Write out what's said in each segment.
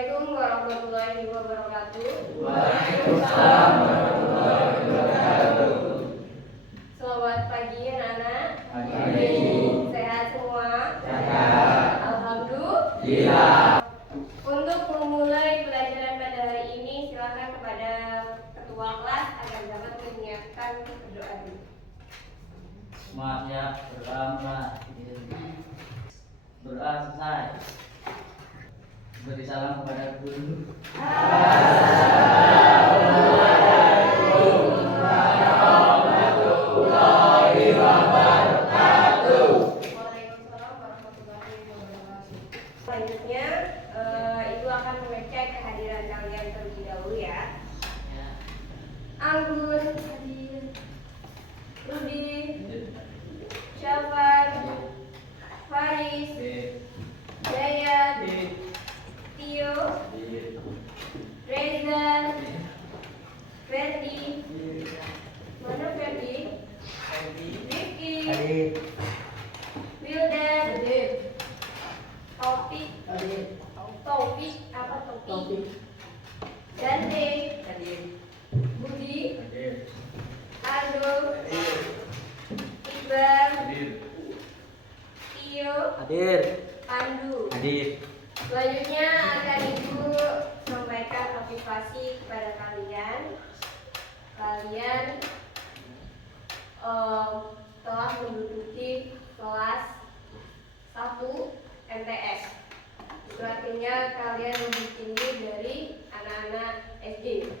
Assalamualaikum warahmatullahi wabarakatuh. Waalaikumsalam warahmatullahi wabarakatuh. Selamat pagi anak-anak. Pagi. Sehat semua? Sehat. Alhamdulillah. Untuk memulai pelajaran pada hari ini, silakan kepada ketua kelas agar dapat menyiapkan berdoa. Maaf ya, pertama doa selesai. Beri salam kepada guru. Assalamualaikum warahmatullahi wabarakatuh. Waalaikumsalam warahmatullahi wabarakatuh. Selanjutnya, Ibu akan mengecek kehadiran kalian terlebih dahulu ya. Anggun, Rudi, Syafar, Faris, Dayat, Tio, Reza, Ferdi, mana Ferdi? Rifki, Wildan, Taufik, apa Taufik? Dante, Budi, Aldo, Iqbal, Tio, Pandu. Selanjutnya akan Ibu sampaikan motivasi kepada kalian. Kalian telah menduduki kelas 1 MTS. Itu artinya kalian lebih tinggi dari anak-anak SD.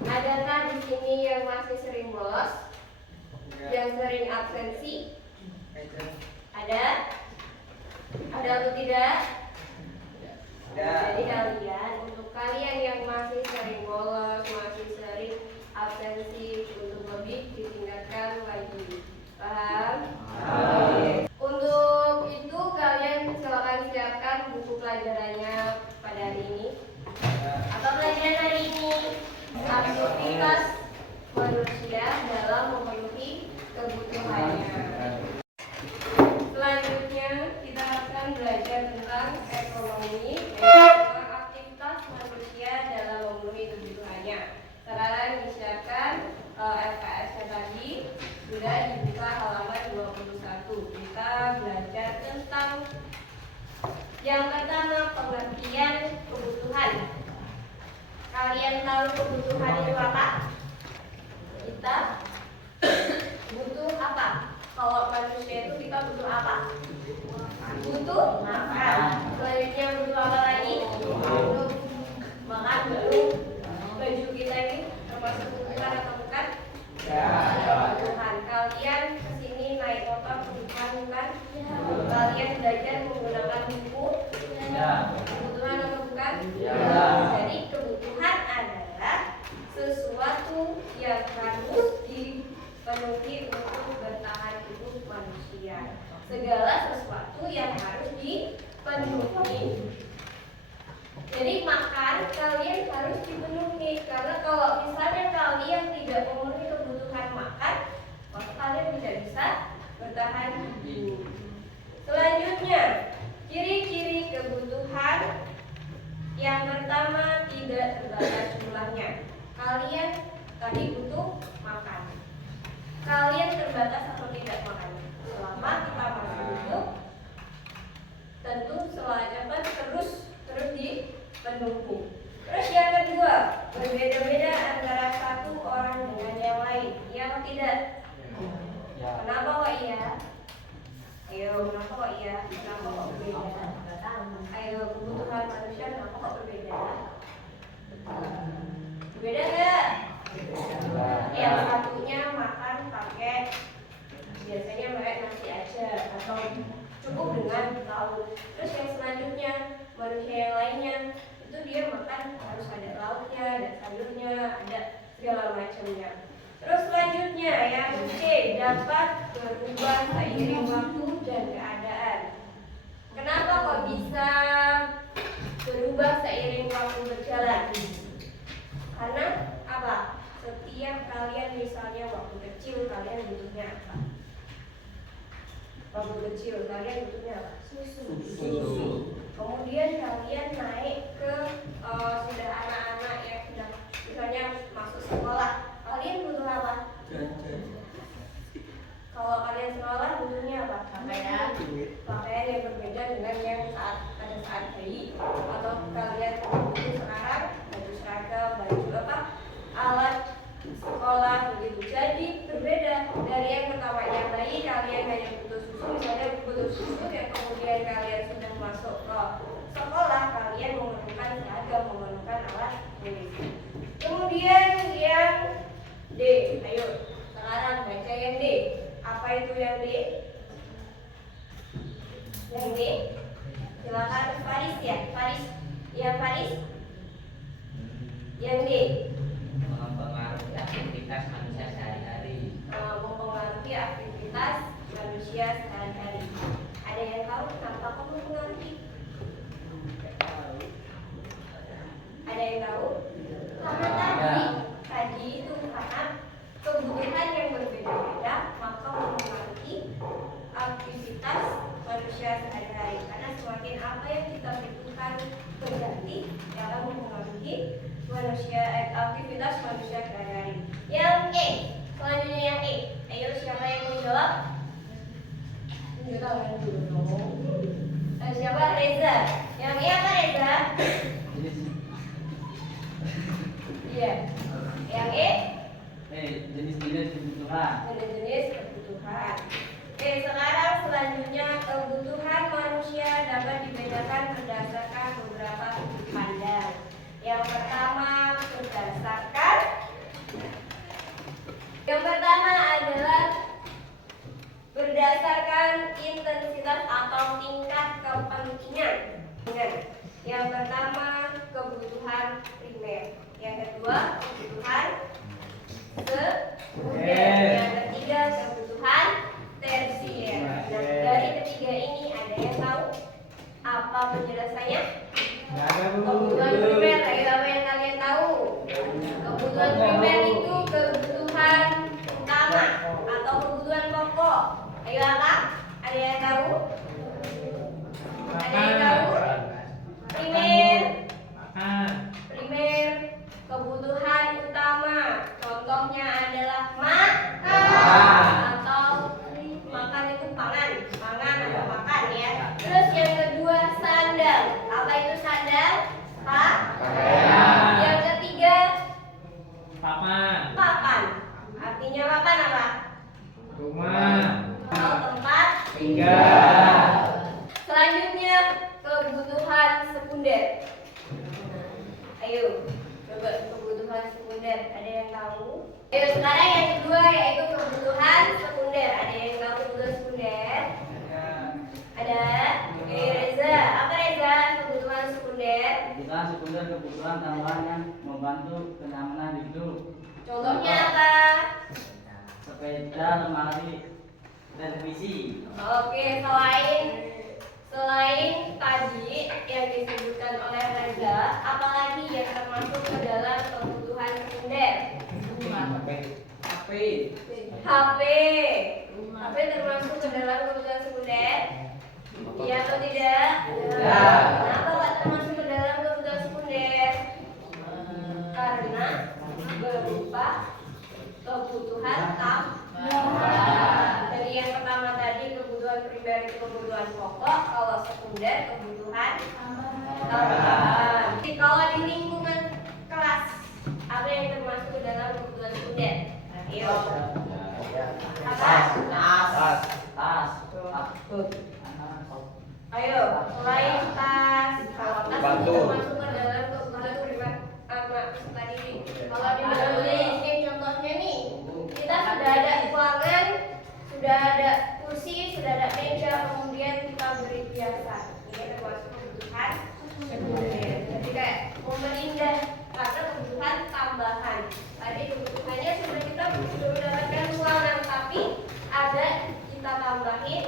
Adakah di sini yang masih sering bolos? Yang sering absensi? Ada? Ada atau tidak? Jadi untuk kalian yang masih sering bolos, masih sering absensi, untuk lebih ditingkatkan lagi. Paham? Untuk itu kalian silakan siapkan buku pelajarannya pada hari ini. Apa pelajaran hari ini? Aktivitas manusia dalam memenuhi kebutuhannya. Selanjutnya kita akan belajar tentang ekonomi, aktivitas manusia dalam memenuhi kebutuhannya. Sekarang disiapkan LKS-nya tadi sudah dibuka halaman 21. Kita belajar tentang yang pertama, pengertian kebutuhan. Kalian tahu kebutuhan itu apa? Kita butuh apa? Kalau manusia itu kita butuh apa? Butuh makan. Selanjutnya butuh apa lagi? Butuh makan, butuh baju kita ini termasuk kebutuhan atau bukan? Kebutuhan. Kalian kesini naik motor kebutuhan bukan? Kalian belajar menggunakan buku kebutuhan atau bukan? Jadi kebutuhan adalah sesuatu yang harus dipenuhi untuk bertahan hidup manusia. Segala sesuatu yang harus dipenuhi. Jadi makan kalian harus dipenuhi, karena kalau misalnya kalian tidak memenuhi kebutuhan makan, maka kalian tidak bisa bertahan hidup. Selanjutnya, ciri-ciri kebutuhan. Yang pertama, tidak terbatas jumlahnya. Kalian tadi butuh makan. Kalian terbatas atau tidak makan? Selama kita masih hidup, tentu selanjutnya terus dipenuhi. Terus yang kedua, berbeda-beda antara satu orang dengan yang lain. Iya atau tidak? Kenapa kok iya? Ayo, kenapa kok iya? Kenapa kok berbeda? Ayo, kebutuhan manusia kenapa kok berbeda? Berbeda nggak? Yang satunya makan pakai biasanya pakai nasi aja atau cukup dengan lauk. Terus yang selanjutnya manusia yang lainnya itu dia makan harus ada lauknya, ada sayurnya, ada segala macamnya. Terus selanjutnya yang C, dapat berubah seiring waktu dan keadaan. Kenapa kok bisa berubah seiring waktu berjalan? Karena apa? Setiap kalian misalnya waktu kecil kalian butuhnya apa? Waktu kecil kalian butuhnya apa? Susu. Kemudian kalian naik ke sudah anak-anak yang sudah misalnya masuk sekolah. Kalian butuh apa? Kalau kalian sekolah butuhnya apa? Pakaian yang berbeda dengan yang pada saat bayi. Atau kalian butuh sekarang baju seragam, baju apa? Alat sekolah begitu. Jadi berbeda dari yang pertama yang bayi kalian hanya butuh susu, misalnya butuh susu yang kemudian kalian sudah masuk ke sekolah kalian memerlukan seragam, memerlukan alat tulis. Kemudian yang D, ayo sekarang baca yang D. Apa itu yang D? Yang D, silakan Faris ya, Faris. Yang Faris, yang D. Mempengaruhi aktivitas manusia sehari-hari. Mempengaruhi aktivitas manusia sehari-hari. Ada yang tahu kenapa kamu mempengaruhi? Ada yang tahu? Karena tadi itu karena kebutuhan yang berbeda-beda maka mempengaruhi aktivitas manusia sehari-hari. Karena semakin apa yang kita butuhkan berganti yang akan mempengaruhi aktivitas manusia sehari-hari. Yang E, selanjutnya yang E. Ayo siapa yang mau jawab? Tunjuk tangan dulu dong. Siapa? Reza. Yang E apa Reza? Iya. Yang E? Jenis-jenis kebutuhan. Jenis-jenis kebutuhan. Oke, sekarang selanjutnya kebutuhan manusia dapat dibedakan berdasarkan beberapa sudut pandang. Yang pertama adalah berdasarkan intensitas atau tingkat kepentingan. Yang pertama kebutuhan primer. Yang kedua kebutuhan sekunder. Yang ketiga kebutuhan tersier. Nah, dari ketiga ini ada yang tahu apa penjelasannya? Kebutuhan primer, apa yang kalian tahu? Kebutuhan primer itu kebutuhan utama atau kebutuhan pokok. Ayo apa? Ada yang tahu? Ada yang tahu? Primer, kebutuhan utama. Contohnya adalah makan atau makan itu pangan atau makan ya. Terus yang kedua sandal. Apa itu sandal? Yang ketiga papan. Artinya papan apa? Rumah. Atau tempat Tinggal. Selanjutnya kebutuhan sekunder. Ayo, coba kebutuhan sekunder. Ada yang tahu? Ayo sekarang yang kedua yaitu kebutuhan sekunder. Ada yang tahu kebutuhan sekunder? Ada? Oke, Reza. Apa Reza kebutuhan sekunder? Kebutuhan sekunder kebutuhan tambahan yang membantu kenyamanan hidup. Contohnya apa? Sepeda, lemari, televisi. Oke, selain tadi yang disebutkan oleh Reza, apalagi yang termasuk ke dalam kebutuhan sekunder? HP. HP termasuk ke dalam kebutuhan sekunder? Iya atau tidak? Ya. Kenapa Pak termasuk ke dalam kebutuhan sekunder? Karena berupa kebutuhan tambahan. Dari yang pertama tadi kebutuhan primer itu kebutuhan pokok, kalau sekunder kebutuhan tambahan. Jadi kalau di lingkungan kelas apa yang termasuk ke dalam kebutuhan sekunder? Ayo. Apa? Tas. Ayo, selain tas, kalau tas itu termasuk ke dalam kebutuhan primer. Tadi kalau di dalam list contohnya nih, kita sudah ada ruangan, sudah ada kursi, sudah ada meja, kemudian kita beri hiasan. Ini termasuk kebutuhan sekunder. Jadi kayak memperindah karena kebutuhan tambahan. Tadi kebutuhannya sudah kita sudah mendapatkan ruangan, tapi ada kita tambahin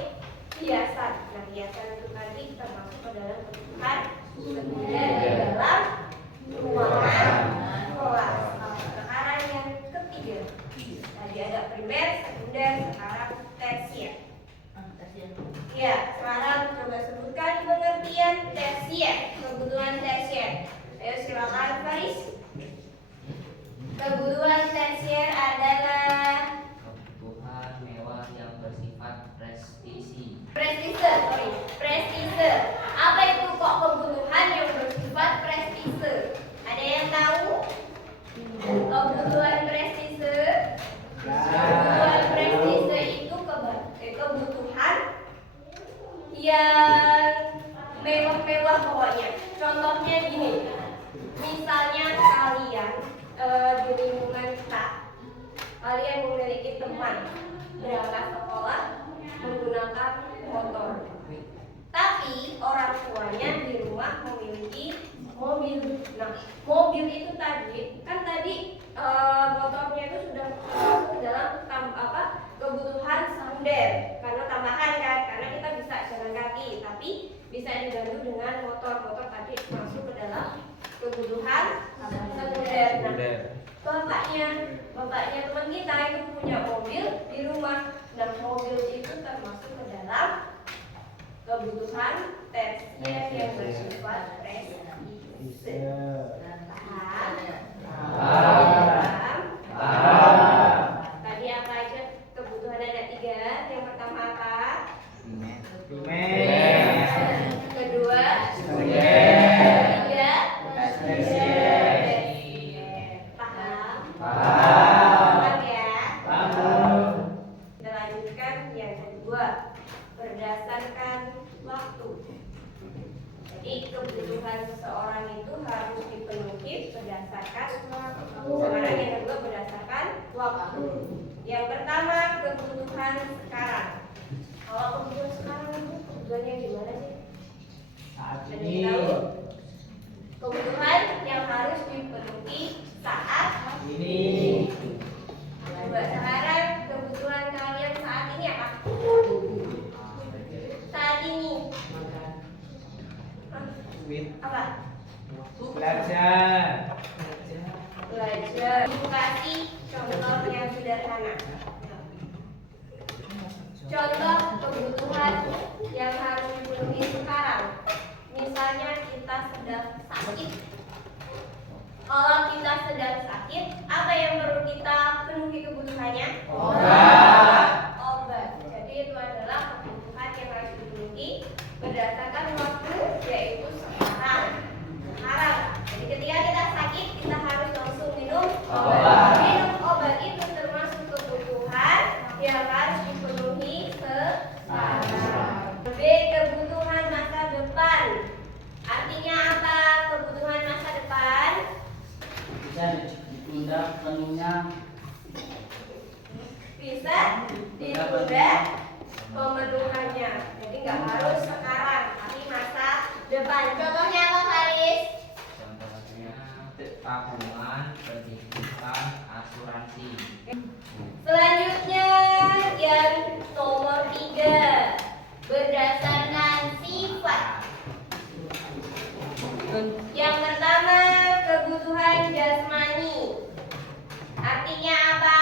hiasan. Nah, hiasan itu tadi termasuk ke dalam kebutuhan sekunder di dalam ruangan kelas. Sekarang yang ketiga, tadi ada primer, sekunder, sekarang tersier. Ya, sekarang coba sebutkan pengertian tersier. prestise. Apa itu kok kebutuhan yang bersifat prestise? Ada yang tahu? Kebutuhan prestise. Kebutuhan prestise itu kebutuhan yang mewah-mewah pokoknya. Contohnya gini. Misalnya kalian di lingkungan kita, kalian memiliki teman berangkat sekolah menggunakan motor. Tapi orang tuanya di rumah memiliki mobil. Nah, mobil itu tadi motornya itu sudah masuk dalam kebutuhan sekunder karena tambahan kan, karena kita bisa jalan kaki, tapi bisa dibantu dengan motor tadi masuk ke dalam kebutuhan sekunder. Nah, bapaknya teman kita itu punya mobil di rumah, dan mobil itu termasuk ke dalam kebutuhan tersier yang bersifat prestise. Paham? Tadi apa aja kebutuhan? Ada 3. Yang pertama apa? Kedua, ketiga, paham? Paham ya? Kita lanjutkan yang kedua, berdasarkan waktu. Jadi kebutuhan seseorang itu harus dipenuhi berdasarkan waktu. Sekarang yang kedua berdasarkan waktu. Yang pertama kebutuhan sekarang. Kalau kebutuhan sekarang itu kebutuhannya gimana sih? Saat Ada ini. yang tahu? Kebutuhan yang harus dipenuhi saat Ini. Coba sekarang kebutuhan kalian saat ini apa? Saat ini apa? Belajar. Kasih contoh yang sederhana. Contoh kebutuhan yang harus dipenuhi sekarang. Misalnya kita sedang sakit. Kalau kita sedang sakit, apa yang perlu kita penuhi kebutuhannya? Obat. Jadi itu adalah kebutuhan yang harus dipenuhi berdasarkan waktu, yaitu sekarang. Jadi ketika kita sakit, kita harus langsung minum obat. Minum obat itu termasuk kebutuhan yang harus dipenuhi sekarang. B. Kebutuhan masa depan. Artinya apa kebutuhan masa depan? Bisa ditunda penuhnya. Bisa ditunda pemenuhannya. Jadi nggak harus sekarang, tapi masa depan. Contohnya apa, Faris? Contohnya tabungan, pendidikan, asuransi. Selanjutnya yang nomor 3, berdasarkan sifat. Yang pertama kebutuhan jasmani. Artinya apa?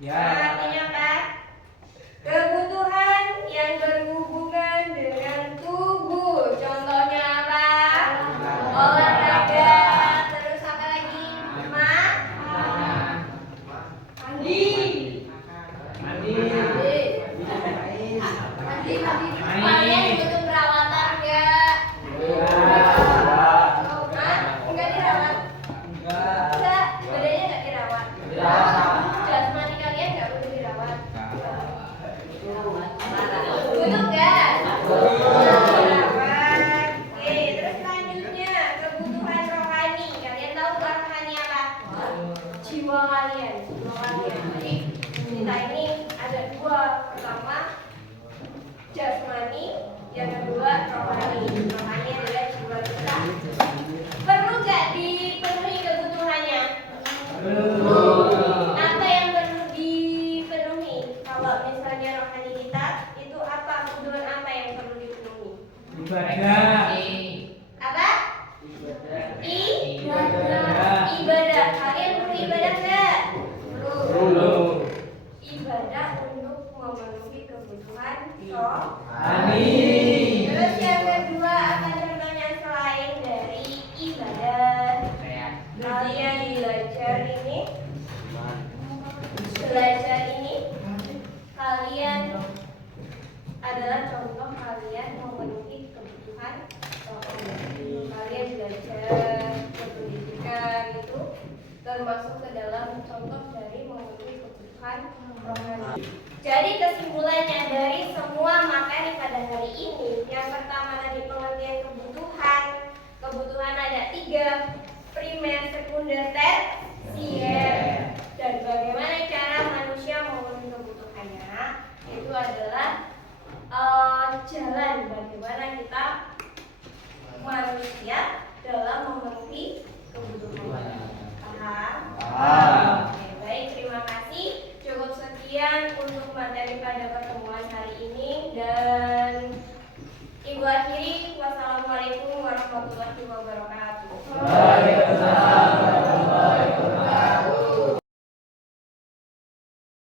Ya. Artinya apa? Kebutuhan yang berhubungan dengan tubuh. Contohnya apa? Olahraga. Terus apa lagi? Mandi. Kalian butuh perawatan enggak? Enggak dirawat. Enggak, badannya enggak dirawat. Jasmani kalian enggak butuh dirawat. Butuh enggak? Dirawat. Oke, terus selanjutnya kebutuhan rohani. Kalian tahu rohani apa? Jiwa kalian. Jadi kita ini ada 2. Pertama jasmani, yang kedua rohani. Rohani adalah jiwa kita. Perlu nggak dipenuhi kebutuhannya? Apa yang perlu dipenuhi? Kalau misalnya rohani kita, itu apa kebutuhan apa yang perlu dipenuhi? Ibadah. Apa? Ibadah. Ibadah. Kalian perlu ibadah nggak? Perlu. Ibadah untuk memenuhi kebutuhan rohani. Ani. Terus yang kedua, apa contohnya selain dari ibadah? Kalian belajar ini, kalian adalah contoh kalian memenuhi kebutuhan rohani. Kalian belajar berpendidikan itu termasuk ke dalam contoh dari memenuhi kebutuhan rohani. Jadi kesimpulannya dari semua materi pada hari ini, yang pertama tadi pengertian kebutuhan. Kebutuhan ada 3, primer, sekunder, tersier. Dan bagaimana cara manusia memenuhi kebutuhannya? Itu adalah jalan bagaimana kita manusia dalam memenuhi kebutuhannya. Paham? Oke, baik, terima kasih. Cukup sekian untuk materi pada pertemuan hari ini, dan Ibu akhiri, wassalamualaikum warahmatullahi wabarakatuh.